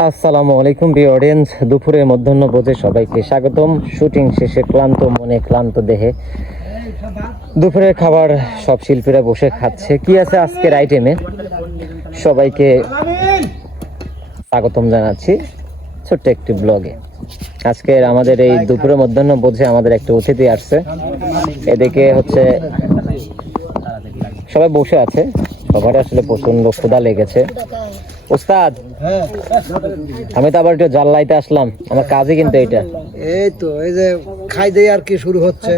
আসসালামু আলাইকুম প্রিয় অডিয়েন্স, দুপুরের মধ্যাহ্ন ভোজে সবাইকে স্বাগতম। শুটিং শেষে ক্লান্ত মনে ক্লান্ত দেহে দুপুরের খাবার সব শিল্পীরা বসে খাচ্ছে। কি আছে আজকের আইটেমে সবাইকে স্বাগতম জানাচ্ছি ছোট্ট একটি ব্লগে। আজকের আমাদের এই দুপুরের মধ্যাহ্ন ভোজে আমাদের একটা অতিথি আসছে। এদিকে হচ্ছে সবাই বসে আছে, সবার আসলে প্রচন্ড ক্ষুধা লেগেছে। উস্তাদ, আমি তো আবার একটু জাল লাইতে আসলাম, আমার কাজই কিন্তু এটা। এই তো এই যে খাই দেই আর কি শুরু হচ্ছে।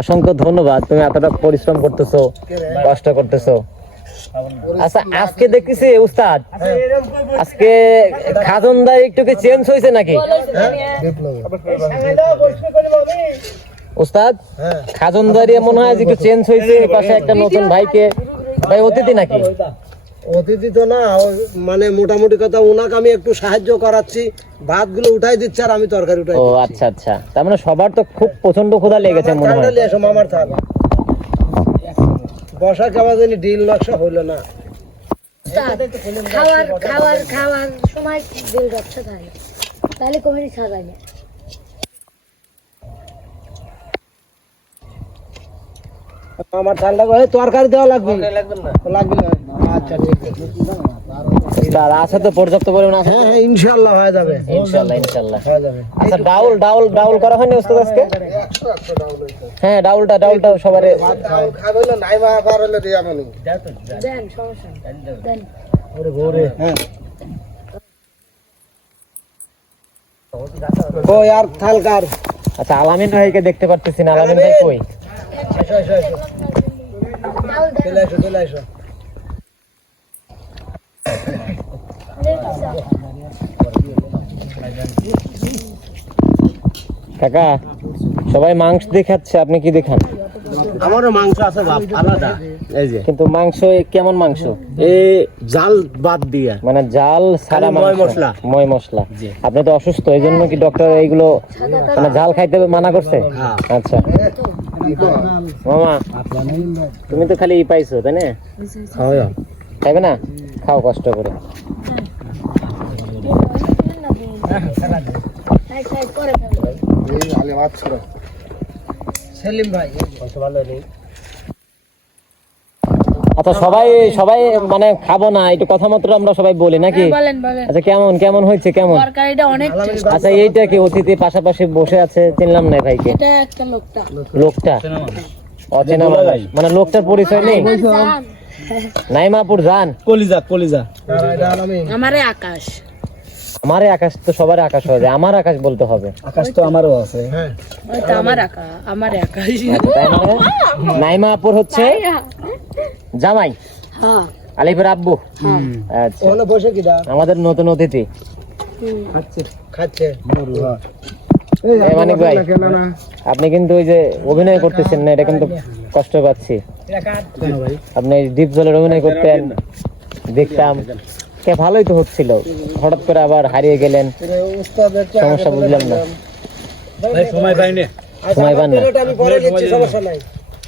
অসংখ্য ধন্যবাদ, তুমি এতটা পরিশ্রম করতেছো, কষ্ট করতেছো। আচ্ছা, আজকে দেখতেছি উস্তাদ, আজকে খাজনদার একটু কি চেঞ্জ হয়েছে নাকি উস্তাদ? খাজনদারি মনে হয় একটু চেঞ্জ হয়েছে। এই পাশে একটা নতুন ভাইকে, ভাই অতিথি নাকি? অতিথি তো না, মানে মোটামুটি কথা ওনাকে আমি একটু সাহায্য করাচ্ছি, ভাত গুলো উঠাই দিচ্ছে আর আমি তরকারি উঠাই। ও আচ্ছা আচ্ছা, তার মানে সবার তো খুব প্রচন্ড ক্ষুধা লেগেছে মনে হয়। মামার থাল বসা খাওয়া জানি ডিল নকশা হইলো না। খাওয়ার খাওয়ার খাওয়ার সময় দিল ব্যবসা থাকে, তাহলে কমিটি সাজায় না। আমার থালটা তরকারি দেওয়া লাগবে লাগবে না। আচ্ছা ঠিক আছে, তার আছে তো পর্যাপ্ত পরিমাণ আছে। হ্যাঁ হ্যাঁ ইনশাআল্লাহ হয়ে যাবে, ইনশাআল্লাহ ইনশাআল্লাহ হয়ে যাবে। আচ্ছা, ডাউল ডাউল ডাউল করা হয়নি উস্তাদ আজকে? হ্যাঁ, ডাউলটা সবারে ডাউল খাবে না, নাই মা পার হলে দিয়া মানে দেন সমস্যা দেন। ওরে গোরে। হ্যাঁ ও यार থালকার। আচ্ছা, আলামিন ভাইকে দেখতে পারতেছি না, আলামিন ভাই কই? এসো এসো এসো, চলে এসো চলে এসো। কাকা, সবাই মাংস দেখাচ্ছে, আপনি কি দেখান? আমারও মাংস আছে বাপ, আলাদা। এই যে কিন্তু মাংস কেমন মাংস? এই জাল বাদ দিয়ে, মানে জাল ছাড়া খালি ময় মাংস, মশলা। ময় মশলা। আপনি তো অসুস্থ, এই জন্য কি ডক্টর এইগুলো মানে ঝাল খাইতে মানা করছে? হ্যাঁ। আচ্ছা মামা, তুমি তো খালি পাইছো তাই না? খাইবে না? খাও কষ্ট করে। সেলিম ভাই আচ্ছা, সবাই সবাই মানে খাবো না, একটু কথা মাত্র আমরা সবাই বলি নাকি? বলেন বলেন। আচ্ছা, কেমন কেমন হয়েছে কেমন? তরকারিটা অনেক টেস্ট। আচ্ছা, এইটা কি অতিথি পাশাপাশি বসে আছে? চিনলাম না ভাইকে। এটা একটা লোকটা লোকটা অচেনা মানুষ, মানে লোকটার পরিচয় নেই? নাইমাপুর জান কলিজা কলিজা। আমারে আকাশ, আমারে আকাশ তো সবার আকাশ হয়ে যায়, আমার আকাশ বলতে হবে। আকাশ তো আমারও আছে। হ্যাঁ ওই তো আমার আকাশ, আমার আকাশ। আচ্ছা, তাই মানে নাইমাপুর হচ্ছে জামাই হ্যাঁ আলিফের আব্বু। আচ্ছা, ওখানে বসে কিডা আমাদের নতুন অতিথি। খাচ্ছে খাচ্ছে। এই মানিক ভাই, আপনি কিন্তু ওই যে অভিনয় করতেছেন না, এটা কিন্তু কষ্ট পাচ্ছি। আপনি ডিপ জলের অভিনয় করতেন, দেখতাম কে ভালোই তো হচ্ছিল, হঠাৎ করে আবার হারিয়ে গেলেন, সমস্যা বুঝলাম না। সময় পাইনি, সময় পান না? আমি পরে নিচ্ছি, সমস্যা নাই।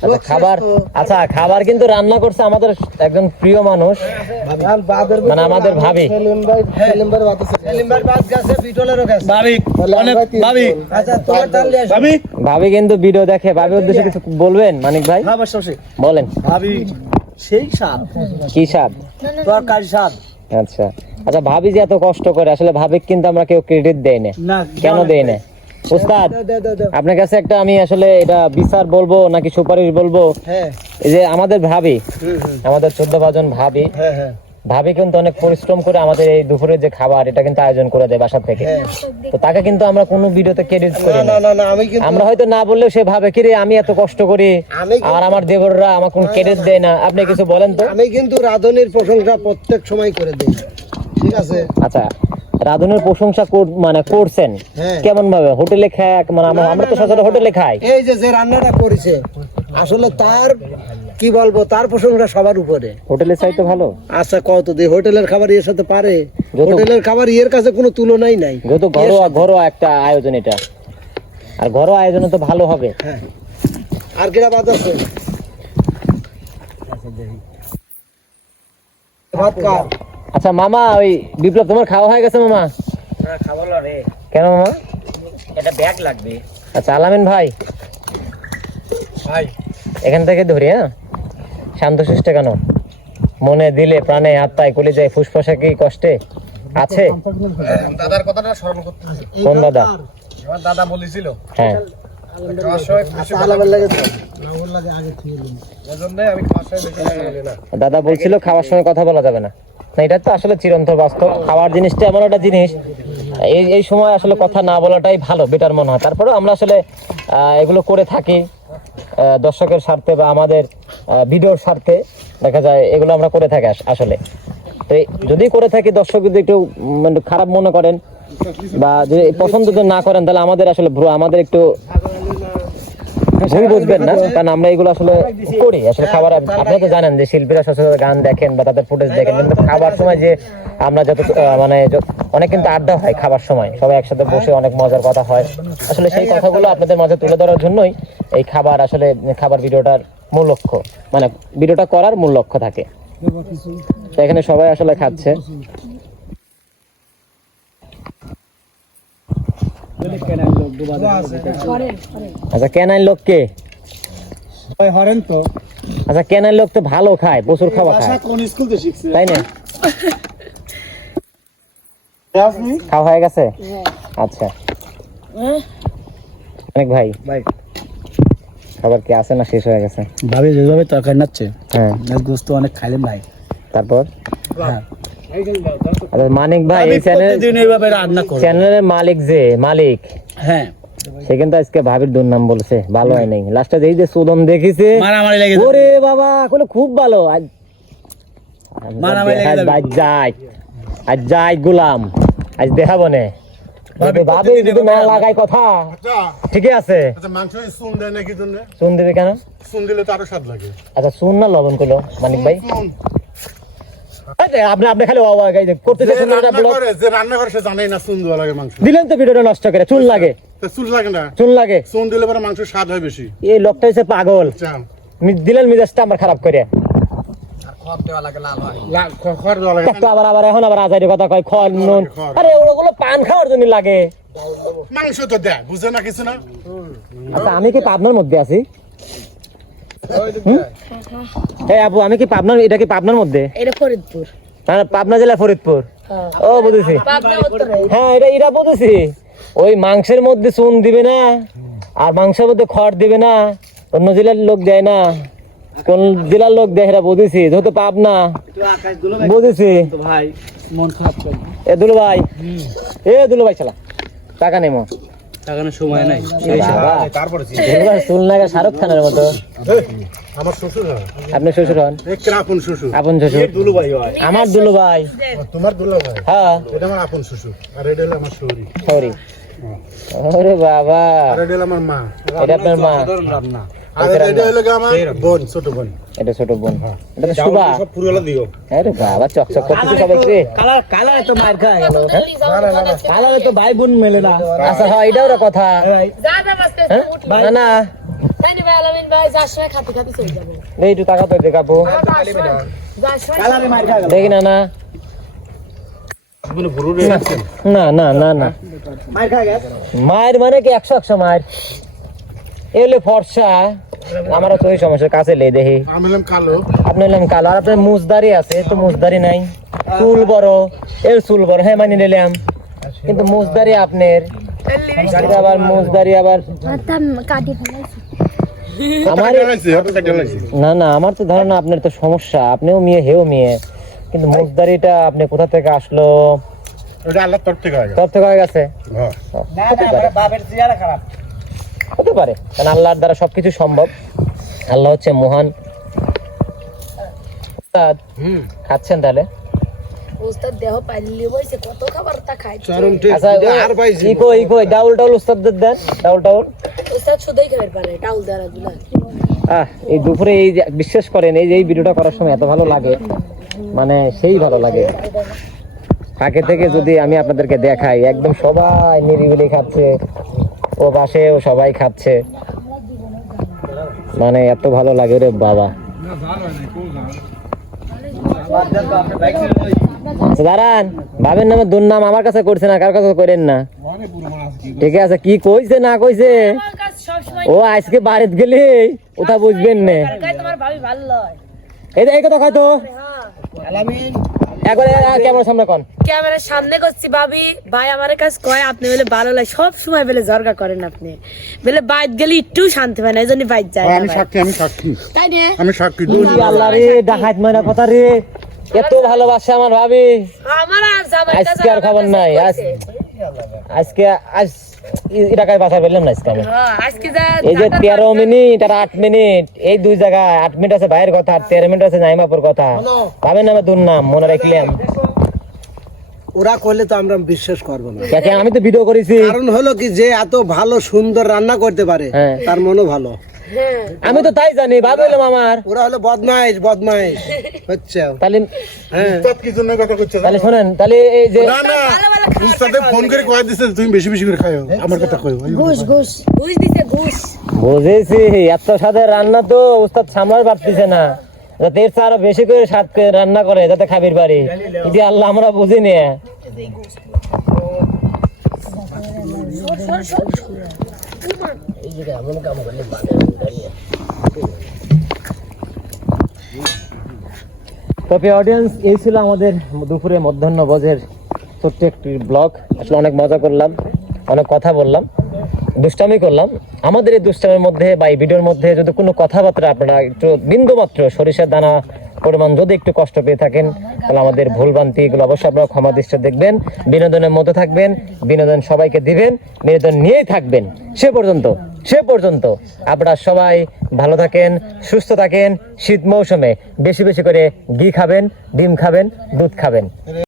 আচ্ছা, খাবার, আচ্ছা খাবার কিন্তু রান্না করছে আমাদের একজন প্রিয় মানুষ, মানে আমাদের ভাবি। সেলিম ভাই বাদ গেছে, বিটলেরও গেছে। ভাবি ভাবি, আচ্ছা তোমার ডাল নিয়ে আসো। ভাবি ভাবি কিন্তু ভিডিও দেখে, ভাবির উদ্দেশ্যে কিছু বলবেন মানিক ভাই? হ্যাঁ বসে বলেন। ভাবি সেই স্বাদ, কি স্বাদ? তরকারি স্বাদ। আচ্ছা আচ্ছা, ভাবি যে এত কষ্ট করে, আসলে ভাবি কিন্তু আমরা কেউ ক্রেডিট দেই না। না কেন দেই না? উস্তাদ, আপনার কাছে একটা আমি আসলে এটা বিচার বলবো নাকি সুপারিশ বলবো? হ্যাঁ এই যে আমাদের ভাবি, আমাদের 14 জন ভাবি, হ্যাঁ হ্যাঁ ভাবি কিন্তু অনেক পরিশ্রম করে আমাদের এই দুপুরের যে খাবার এটা কিন্তু আয়োজন করে দেয় বাসা থেকে। তো তাকে কিন্তু আমরা কোনো ভিডিওতে ক্রেডিট করি না। না না না, আমি কিন্তু আমরা হয়তো না বললেও সে ভাবে কি রে, আমি এত কষ্ট করি আর আমার দেবররা আমার কোনো ক্রেডিট দেয় না। আপনি কিছু বলেন তো। আমি কিন্তু রাধুনির প্রশংসা প্রত্যেক সময় করে দিই, ঠিক আছে? আচ্ছা, রাধুনের প্রশংসা মানে করছেন হ্যাঁ। কেমন ভাবে? হোটেলে খায়, মানে আমরা তো সচরাচর হোটেলে খাই। এই যে রান্নাটা করেছে, আসলে তার কি বলবো, তার প্রশংসা সবার উপরে। হোটেলে চাই তো ভালো। আচ্ছা কত দিয়ে হোটেলের খাবার এর সাথে পারে? যত- হোটেলের খাবার এর কাছে কোনো তুলনাই নাই। যেহেতু ঘরোয়া ঘরোয়া একটা আয়োজন এটা, আর ঘরোয়া আয়োজনে তো ভালো হবে। হ্যাঁ, আর কিরা বাদ আছে? ভাত কার আচ্ছা মামা, ওই বিপ্লব তোমার খাওয়া হয়ে গেছে মামা? না খাবো রে, কেন মামা? এটা ব্যাগ লাগবে। আচ্ছা আলামিন ভাই, ভাই এখান থেকে ধরি। হ্যাঁ, শান্তশিষ্ট কেন? মনে দিলে প্রাণে আত্মায় কলিজায় ফুসফুসে কি কষ্টে আছে? দাদার কথাটা স্মরণ করতে হবে। কোন দাদা? আমার দাদা বলেছিল হ্যাঁ, দাদা বলছিল খাওয়ার সময় কথা বলা যাবে না। না, এটা তো আসলে চিরন্তর বাস্তব। খাওয়ার জিনিসটা এমন একটা জিনিস, এই এই সময় আসলে কথা না বলাটাই ভালো, বেটার মনে হয়। তারপরেও আমরা আসলে এগুলো করে থাকি দর্শকের স্বার্থে বা আমাদের ভিডিওর স্বার্থে। দেখা যায় এগুলো আমরা করে থাকি আসলে। তো যদি করে থাকি, দর্শক যদি একটু মানে খারাপ মনে করেন বা যদি পছন্দ যদি না করেন, তাহলে আমাদের আসলে আমাদের একটু ভুল বুঝবেন না, কারণ আমরা এগুলো আসলে করি আসলে খাবার। আপনি তো জানেন যে শিল্পীরা সচরাচর গান দেখেন বা তাদের ফুটেজ দেখেন, কিন্তু খাবার সময় যে আমরা যত মানে অনেক কিন্তু আড্ডা হয় খাবার সময়, সবাই একসাথে বসে অনেক মজার কথা হয়। আসলে সেই কথাগুলো আপনাদের মাঝে তুলে ধরার জন্যই এই খাবার, আসলে খাবার ভিডিওটার মূল লক্ষ্য, মানে ভিডিওটা করার মূল লক্ষ্য থাকে। তো এখানে সবাই আসলে খাচ্ছে। আচ্ছা কেনার লোক কে? হরেন তো আচ্ছা কেনার লোক তো ভালো খায়, প্রচুর খাবার খায়, কোন স্কুল থেকে শিখছে? তাই না? খাওয়া হয়ে গেছে? আচ্ছা অনেক ভাই, খাবার কি আছে না শেষ হয়ে গেছে? ভাবি যেভাবে তরকারি নাচ্ছে, হ্যাঁ, গোস্ত অনেক খাইলেন ভাই। তারপর হ্যাঁ, আচ্ছা মানিক ভাই, এই প্রতিদিন এইভাবে রান্না করে। চ্যানেলের মালিক যে মালিক, হ্যাঁ, সে কিন্তু আজকে ভাবির দুর্নাম বলছে, ভালো হয় নাই। লাস্টে যেই যে সুদন দেখিছে, মারামারি লেগে যাবে। ওরে বাবা কইলো খুব ভালো। আজ মারামারি লেগে যাবে। আজ যাই গোলাম, আজ দেখাবো নে। ভাবি যদি না লাগাই কথা, ঠিকই আছে। আচ্ছা মাংস চুন দেয় নাকি জন্য? চুন দিবে কেন? চুন দিলে তো আরো স্বাদ লাগে। আচ্ছা চুন না লবণ করলো মানিক ভাই? আপনি আপনি খালি করতেছে যে রান্না করে সে জানেই না চুন দেওয়া লাগে মাংস। দিলেন তো ভিডিওটা নষ্ট করে। চুন লাগে? চুন লাগে না, চুন লাগে। চুন দিলে পরে মাংস স্বাদ হয় বেশি। এই লোকটা হচ্ছে পাগল, দিলেন মিজাজটা আমার খারাপ করে। খড় দেওয়া লাগে। একটু আবার আবার এখন আবার আজাইরি কথা কয়, খড় নুন। আরে ওগুলো পান খাওয়ার জন্য লাগে। মাংস তো দেয়, বুঝে না কিছু না। আচ্ছা আমি কি পাবনার মধ্যে আছি? এই আপু, আমি কি পাবনার, এটা কি পাবনার মধ্যে? এটা ফরিদপুর। পাবনা জেলা ফরিদপুর। ও বুঝেছি, হ্যাঁ এটা বুঝেছি। ওই মাংসের মধ্যে চুন দিবে না, আর মাংসের মধ্যে খড় দিবে না, অন্য জেলার লোক দেয় না, কোন জেলার লোক দেয় এটা বুঝেছি। যেহেতু পাবনা বুঝেছি। ভাই মন খারাপ করে, এ দুলু ভাই, চালা টাকা নেমো, টাকানোর সময় নাই। তারপরে চুল নাগা শাহরুখ খানের মতো। আমার শ্বশুর হয়। আপনি শ্বশুর হন? আপন শ্বশুর। আপন শ্বশুর? দুলু ভাই হয়। আমার দুলু ভাই। তোমার দুলু ভাই? হ্যাঁ, এটা আমার আপন শ্বশুর, আর এটা হলো আমার শৌরি। সরি, ওরে বাবা, আর এটা হলো আমার মা। এটা আপনার মা? রান্না। আর এটা হলো আমার বোন, ছোট বোন। এটা ছোট বোন। এটা তো সুবা। সব পুরোলা দিও। আরে বাবা, চকচক করতেছে সবাইকে। কালার তো মার খায় গেল, কালারে তো ভাই বোন মেলে না। আচ্ছা হ্যাঁ, এটাও একটা কথা। যা যা বাস্তে হ্যাঁ? না না, তাই না ভাই আলামিন ভাই, যার সময় খাতে খাতে চলে যাবো। এই একটু টাকা তো দেখাবো, যার সময় কালারে মার খায় গেল। দেখি না। না না না না না, মার খায় গেল। মায়ের মানে কি 100 মায়ের? এলে ফর্সা, আমারও তো ওই সমস্যা, কাছে লে দেখি। আমি হলাম কালো। আপনি হলেন কালো, আর আপনার মুজদারি আছে, তো মুজদারি নাই। চুল বড়, এর চুল বড়, হ্যাঁ মানি নিলাম, কিন্তু মুজদারি আপনার। আবার মুজদারি আবার কাটি ফেলাইছি। আমার না না, আমার তো ধারণা আপনার তো সমস্যা, আপনিও মেয়ে হেও মেয়ে, কিন্তু মুজদারিটা আপনি কোথা থেকে আসলো? এটা আল্লাহর তরফ থেকে তরফ থেকে হয়ে গেছে? হ্যাঁ। বাপের চেহারা খারাপ হতে পারে, কারণ আল্লাহর দ্বারা সবকিছু সম্ভব। আল্লাহ হচ্ছে মহান। খাচ্ছেন তাহলে? ওস্তাদ দেহ পাইলি বইছে, কত খাবার তা খাই। চরম টেস্ট। আচ্ছা আর পাইছি। ইকো ডাউল উস্তাদদের দেন, ডাউল। ওস্তাদ শুধুই খাবার পারে, ডাউল দ্বারা গুলা। এই দুপুরে এই যে বিশ্বাস করেন, এই যে এই ভিডিওটা করার সময় এত ভালো লাগে, মানে সেই ভালো লাগে। ফাঁকে থেকে যদি আমি আপনাদেরকে দেখাই, একদম সবাই নিরিবিলি খাচ্ছে, ও পাশেও সবাই খাচ্ছে, মানে এত ভালো লাগে রে বাবা। আচ্ছা, দাঁড়ান, বাবের নামে দুর্নাম আমার কাছে করছে না, কার কাছে করেন না। ঠিক আছে, কি কইছে না কইছে ও আজকে বাড়িতে গেলে ওটা বুঝবেন না। এই কথা কয় তো একবারে ক্যামেরার সামনে কোন ক্যামেরার সামনে করছি ভাবি ভাই আমার কাছে কয় আপনি বলে ভালো লাগে সব সময় বলে ঝরগা করেন আপনি বলে বাইত গেলে একটু শান্তি পায় না এই জন্য বাইত যায় আমি সাক্ষী তাই না আমি সাক্ষী আল্লাহ রে, ডাকাত মারা কথা রে, এত ভালোবাসে আমার ভাবি। আমার আর জামাই আজকে আর খবর নাই, আজকে এটাকায় বাসা পেলাম না আজকে আমি। আজকে যা এই যে 13 মিনিট আর 8 মিনিট, এই দুই জায়গায় 8 মিনিট আছে ভাইয়ের কথা আর 13 মিনিট আছে নাইমাপুর কথা। ভাবের নামে দুর্নাম মনে রাখলাম। ওরা করলে তো আমরা বিশ্বাস করবো না, কে আমি তো ভিডিও করেছি। কারণ হলো কি যে এত ভালো সুন্দর রান্না করতে পারে হ্যাঁ। তার মনও ভালো। আমি তো তাই জানি, ভাব হইলাম আমার। ওরা হলো বদমাইশ হচ্ছে। তাহলে হ্যাঁ কি জন্য কথা করছো? তাহলে শোনেন, তাহলে এই যে না না উস্তাদে ফোন করে কয় দিছে তুমি বেশি বেশি করে খাও, আমার কথা কইও। ঘুষ ঘুষ ঘুষ দিতে ঘুষ বুঝেছি, এত স্বাদের রান্না তো উস্তাদ সামলাতে পারতেছে না, যাতে এর চেয়ে আরো বেশি করে স্বাদ করে রান্না করে যাতে খাবির বাড়ি। এটি আল্লাহ আমরা বুঝি না। তবে অডিয়েন্স, এই ছিল আমাদের দুপুরে মধ্যাহ্ন ভোজের ছোট্ট একটি ব্লগ। আসলে অনেক মজা করলাম, অনেক কথা বললাম, দুষ্টামি করলাম। আমাদের এই দুষ্টামির মধ্যে বা এই ভিডিওর মধ্যে যদি কোনো কথাবার্তা আপনারা একটু বিন্দুমাত্র সরিষার দানা পরিমাণ যদি একটু কষ্ট পেয়ে থাকেন, তাহলে আমাদের ভুলভ্রান্তি এগুলো অবশ্যই আপনারা ক্ষমা দৃষ্টিতে দেখবেন। বিনোদনের মধ্যে থাকবেন, বিনোদন সবাইকে দিবেন, বিনোদন নিয়েই থাকবেন। সে পর্যন্ত আপনারা সবাই ভালো থাকেন, সুস্থ থাকেন। শীত মৌসুমে বেশি বেশি করে ঘি খাবেন, ডিম খাবেন, দুধ খাবেন।